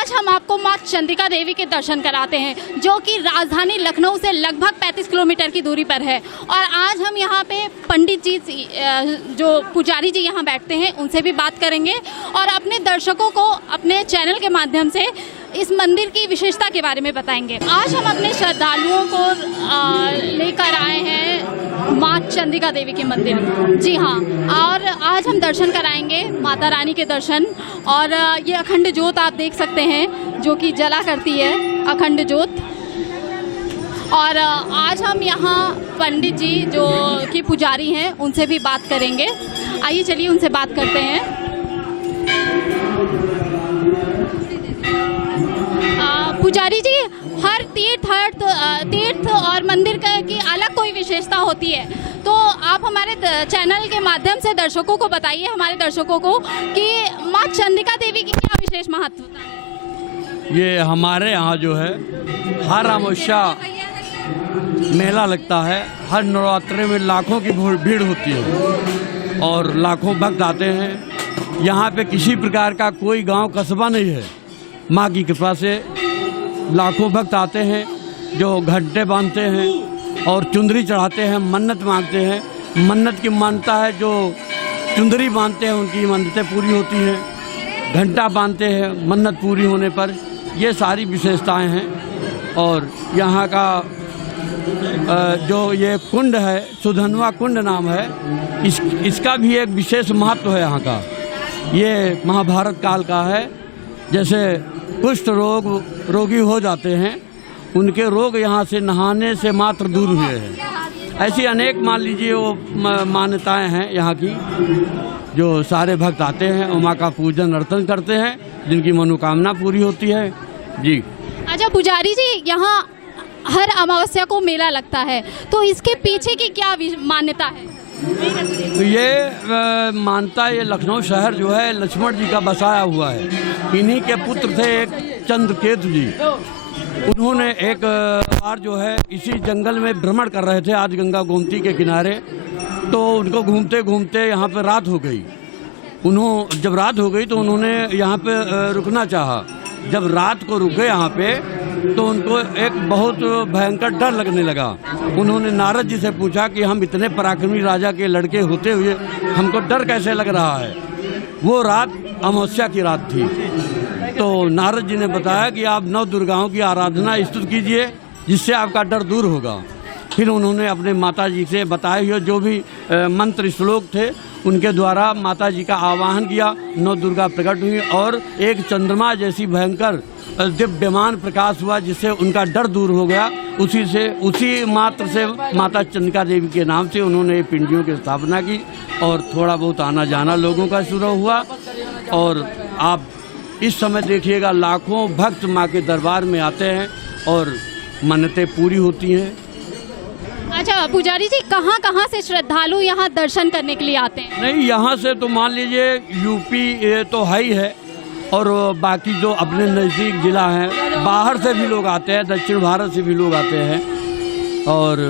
आज हम आपको माँ चंद्रिका देवी के दर्शन कराते हैं, जो कि राजधानी लखनऊ से लगभग 35 किलोमीटर की दूरी पर है। और आज हम यहाँ पे पंडित जी, जो पुजारी जी यहाँ बैठते हैं, उनसे भी बात करेंगे और अपने दर्शकों को अपने चैनल के माध्यम से इस मंदिर की विशेषता के बारे में बताएंगे। आज हम अपने श्रद्धालुओं को लेकर आए हैं माँ चंद्रिका देवी के मंदिर। जी हाँ, और आज हम दर्शन कराएंगे माता रानी के दर्शन। और ये अखंड ज्योत आप देख सकते हैं, जो कि जला करती है अखंड ज्योत। और आज हम यहाँ पंडित जी, जो कि पुजारी हैं, उनसे भी बात करेंगे। आइए चलिए उनसे बात करते हैं। पुजारी जी, हर तीर्थ और मंदिर की अलग कोई विशेषता होती है, तो आप हमारे चैनल के माध्यम से दर्शकों को बताइए, हमारे दर्शकों को, कि माँ चंद्रिका देवी की क्या विशेष महत्वता है। ये हमारे यहाँ जो है हर अमावस्या मेला लगता है। हर नवरात्रि में लाखों की भीड़ होती है और लाखों भक्त आते हैं। यहाँ पे किसी प्रकार का कोई गांव कस्बा नहीं है। माँ की कृपा से लाखों भक्त आते हैं, जो घंटे बांधते हैं और चुंदरी चढ़ाते हैं, मन्नत मांगते हैं। मन्नत की मान्यता है, जो चुंदरी बांधते हैं उनकी मन्नतें पूरी होती हैं। घंटा बांधते हैं मन्नत पूरी होने पर। ये सारी विशेषताएं हैं। और यहाँ का जो ये कुंड है, सुधनवा कुंड नाम है, इसका भी एक विशेष महत्व है यहाँ का। ये महाभारत काल का है। जैसे कुष्ठ रोगी हो जाते हैं, उनके रोग यहाँ से नहाने से मात्र दूर हुए हैं। ऐसी अनेक मान लीजिए वो मान्यताएं हैं यहाँ की, जो सारे भक्त आते हैं और माँ का पूजन अर्चन करते हैं, जिनकी मनोकामना पूरी होती है। जी अच्छा पुजारी जी, यहाँ हर अमावस्या को मेला लगता है, तो इसके पीछे की क्या मान्यता है? तो ये मानता है, ये लखनऊ शहर जो है लक्ष्मण जी का बसाया हुआ है। इन्हीं के पुत्र थे एक चंद्रकेतु जी। उन्होंने एक बार जो है इसी जंगल में भ्रमण कर रहे थे, आज गंगा गोमती के किनारे। तो उनको घूमते घूमते यहाँ पे रात हो गई। जब रात हो गई तो उन्होंने यहाँ पे रुकना चाहा। जब रात को रुके यहाँ पे, तो उनको एक बहुत भयंकर डर लगने लगा। उन्होंने नारद जी से पूछा कि हम इतने पराक्रमी राजा के लड़के होते हुए हमको डर कैसे लग रहा है। वो रात अमावस्या की रात थी। तो नारद जी ने बताया कि आप 9 दुर्गाओं की आराधना स्तुति कीजिए, जिससे आपका डर दूर होगा। फिर उन्होंने अपने माता जी से बताए हुए जो भी मंत्र श्लोक थे, उनके द्वारा माता जी का आवाहन किया। 9 दुर्गा प्रकट हुई और एक चंद्रमा जैसी भयंकर दिव्यमान प्रकाश हुआ, जिससे उनका डर दूर हो गया। उसी मात्र से माता चंद्रिका देवी के नाम से उन्होंने पिंडियों की स्थापना की और थोड़ा बहुत आना जाना लोगों का शुरू हुआ। और आप इस समय देखिएगा, लाखों भक्त माँ के दरबार में आते हैं और मन्नतें पूरी होती हैं। अच्छा पुजारी जी, कहाँ कहाँ से श्रद्धालु यहाँ दर्शन करने के लिए आते हैं? नहीं, यहाँ से तो मान लीजिए यूपी ये तो है ही है, और बाकी जो अपने नज़दीक जिला हैं, बाहर से भी लोग आते हैं, दक्षिण भारत से भी लोग आते हैं। और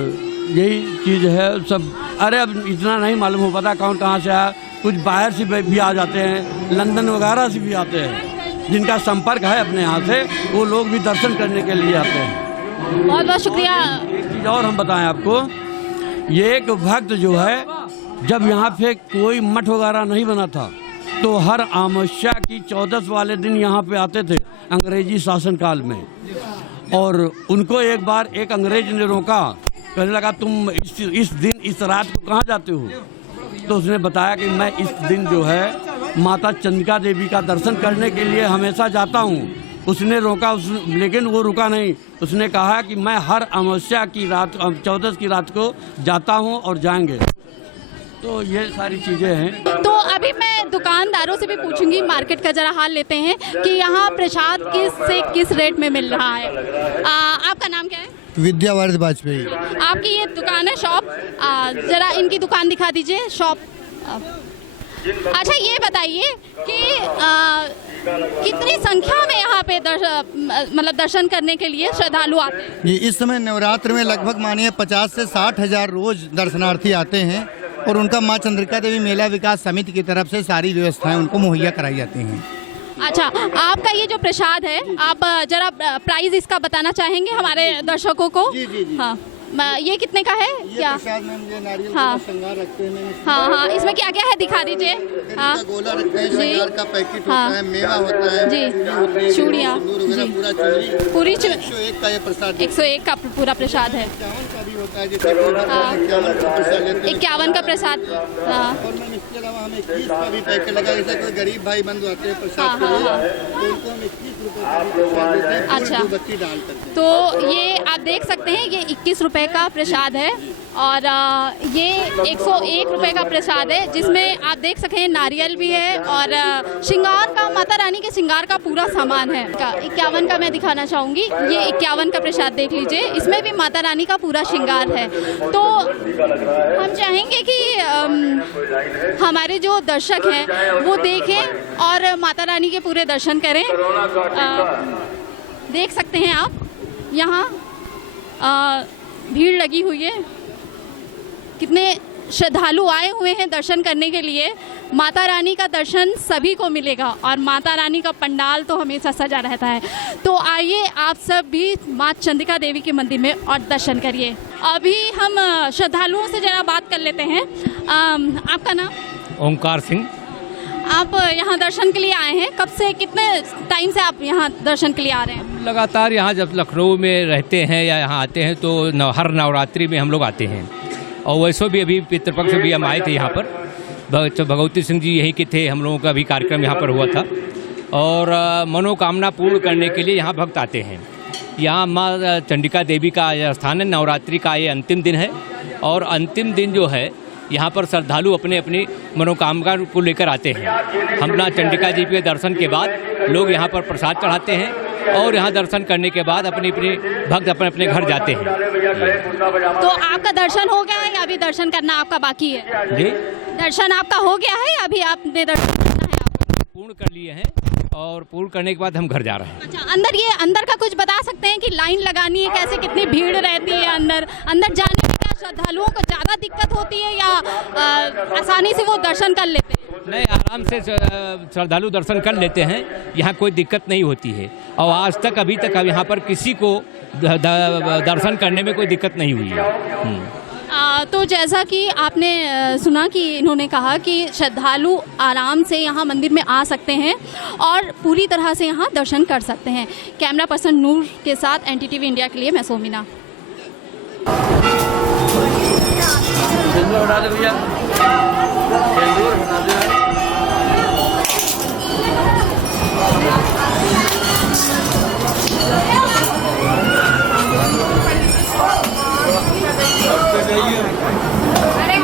यही चीज़ है सब। अरे अब इतना नहीं मालूम हो पाता कौन कहाँ से आया। कुछ बाहर से भी आ जाते हैं, लंदन वगैरह से भी आते हैं। जिनका संपर्क है अपने यहाँ से, वो लोग भी दर्शन करने के लिए आते हैं। बहुत बहुत शुक्रिया। एक चीज़ और हम बताएं आपको, ये एक भक्त जो है, जब यहाँ पे कोई मठ वगैरह नहीं बना था, तो हर अमावस्या की 14 वाले दिन यहाँ पे आते थे अंग्रेजी शासनकाल में। और उनको एक बार एक अंग्रेज ने रोका, कहने लगा तुम इस दिन इस रात को कहाँ जाते हो। तो उसने बताया कि मैं इस दिन जो है माता चंद्रिका देवी का दर्शन करने के लिए हमेशा जाता हूँ। उसने रोका, लेकिन वो रुका नहीं। उसने कहा कि मैं हर अमावस्या की रात 14 की रात को जाता हूँ और जाएंगे। तो ये सारी चीज़ें हैं। तो अभी मैं दुकानदारों से भी पूछूंगी, मार्केट का जरा हाल लेते हैं कि यहाँ प्रसाद किस रेट में मिल रहा है। आपका नाम क्या है? विद्यावर्ध वाजपेयी। आपकी ये दुकान है, शॉप, जरा इनकी दुकान दिखा दीजिए, शॉप। अच्छा ये बताइए कि कितनी संख्या में यहाँ पे दर्शन करने के लिए श्रद्धालु आते हैं? जी, इस समय नवरात्र में लगभग मानिए 50 से 60 हजार रोज दर्शनार्थी आते हैं। और उनका माँ चंद्रिका देवी मेला विकास समिति की तरफ से सारी व्यवस्थाएं उनको मुहैया कराई जाती हैं। अच्छा, आपका ये जो प्रसाद है, आप जरा प्राइस इसका बताना चाहेंगे हमारे दर्शकों को? जी, जी, जी। हाँ, ये कितने का है? ये क्या? प्रसाद में हम ये नारियल हाँ। का श्रृंगार रखते हैं मैंने। हाँ, इसमें क्या क्या है दिखा दीजिए। हाँ, का गोला रखते हैं, जी। श्रृंगार का पैकेट हाँ। होता है, मेवा होता है, जी। चूड़ी होती है, चूड़ियाँ। सिंदूर वगैरह, जी। पूरा चूड़ी। पूरी 101 का ये प्रसाद है। 101 का पूरा प्रसाद है। 51 का भी होता है, जैसे कोई बच्चा हाँ। 51 का प्रसाद लेते हैं। 51 का प्रसाद। हाँ, और मैम इसके अलावा हमें 21 का भी पैकेट लगा, जैसे कोई गरीब भाई बंधु आते हैं हाँ, प्रसाद के हाँ, लिए, हाँ। तो उनको हम 21 रुपए का भी प्रसाद देते हैं, फूल अच्छा। धूपबत्ती डाल करके। तो ये आप देख सकते हैं, ये 21 रुपए का प्रसाद है और ये 101 रुपए का प्रसाद है, जिसमें आप देख सकते हैं नारियल भी है और श्रृंगार का, माता रानी के श्रृंगार का पूरा सामान है। 51 का मैं दिखाना चाहूँगी, ये 51 का प्रसाद देख लीजिए, इसमें भी माता रानी का पूरा श्रृंगार है। तो हम चाहेंगे कि हमारे जो दर्शक हैं वो देखें और माता रानी के पूरे दर्शन करें। देख सकते हैं आप यहाँ भीड़ लगी हुई है, कितने श्रद्धालु आए हुए हैं दर्शन करने के लिए। माता रानी का दर्शन सभी को मिलेगा और माता रानी का पंडाल तो हमेशा सजा रहता है। तो आइए आप सब भी माँ चंडिका देवी के मंदिर में और दर्शन करिए। अभी हम श्रद्धालुओं से जरा बात कर लेते हैं। आपका नाम? ओंकार सिंह। आप यहाँ दर्शन के लिए आए हैं, कब से, कितने टाइम से आप यहाँ दर्शन के लिए आ रहे हैं? लगातार यहाँ जब लखनऊ में रहते हैं या यहाँ आते हैं तो हर नवरात्रि में हम लोग आते हैं। और वैसे भी अभी पितृपक्ष भी हम आए थे यहाँ पर, भगवती सिंह जी यहीं के थे, हम लोगों का भी कार्यक्रम यहाँ पर हुआ था। और मनोकामना पूर्ण करने के लिए यहाँ भक्त आते हैं। यहाँ माँ चंडिका देवी का यह स्थान है, नवरात्रि का ये अंतिम दिन है। और अंतिम दिन जो है यहाँ पर श्रद्धालु अपने अपनी मनोकामना को लेकर आते हैं। हम ना चंडिका जी के दर्शन के बाद लोग यहाँ पर प्रसाद चढ़ाते हैं और यहाँ दर्शन करने के बाद अपने अपने भक्त अपने अपने घर जाते हैं। तो आपका दर्शन हो गया है या अभी दर्शन करना आपका बाकी है? जी, दर्शन आपका हो गया है या अभी आपने दर्शन करना है आपको? पूर्ण कर लिए हैं और पूर्ण करने के बाद हम घर जा रहे हैं। अच्छा, अंदर का कुछ बता सकते हैं कि लाइन लगानी है कैसे, कितनी भीड़ रहती है अंदर जाने में? क्या श्रद्धालुओं को ज़्यादा दिक्कत होती है या आसानी से वो दर्शन कर लेते हैं? नहीं, आराम से श्रद्धालु दर्शन कर लेते हैं, यहाँ कोई दिक्कत नहीं होती है। और आज तक अभी तक यहाँ पर किसी को दर्शन करने में कोई दिक्कत नहीं हुई है। तो जैसा कि आपने सुना कि इन्होंने कहा कि श्रद्धालु आराम से यहाँ मंदिर में आ सकते हैं और पूरी तरह से यहाँ दर्शन कर सकते हैं। कैमरा पर्सन नूर के साथ NTTV इंडिया के लिए मैं सोमिना। सिंदूर बना दे भैया, सिंदूर बना दे। अरे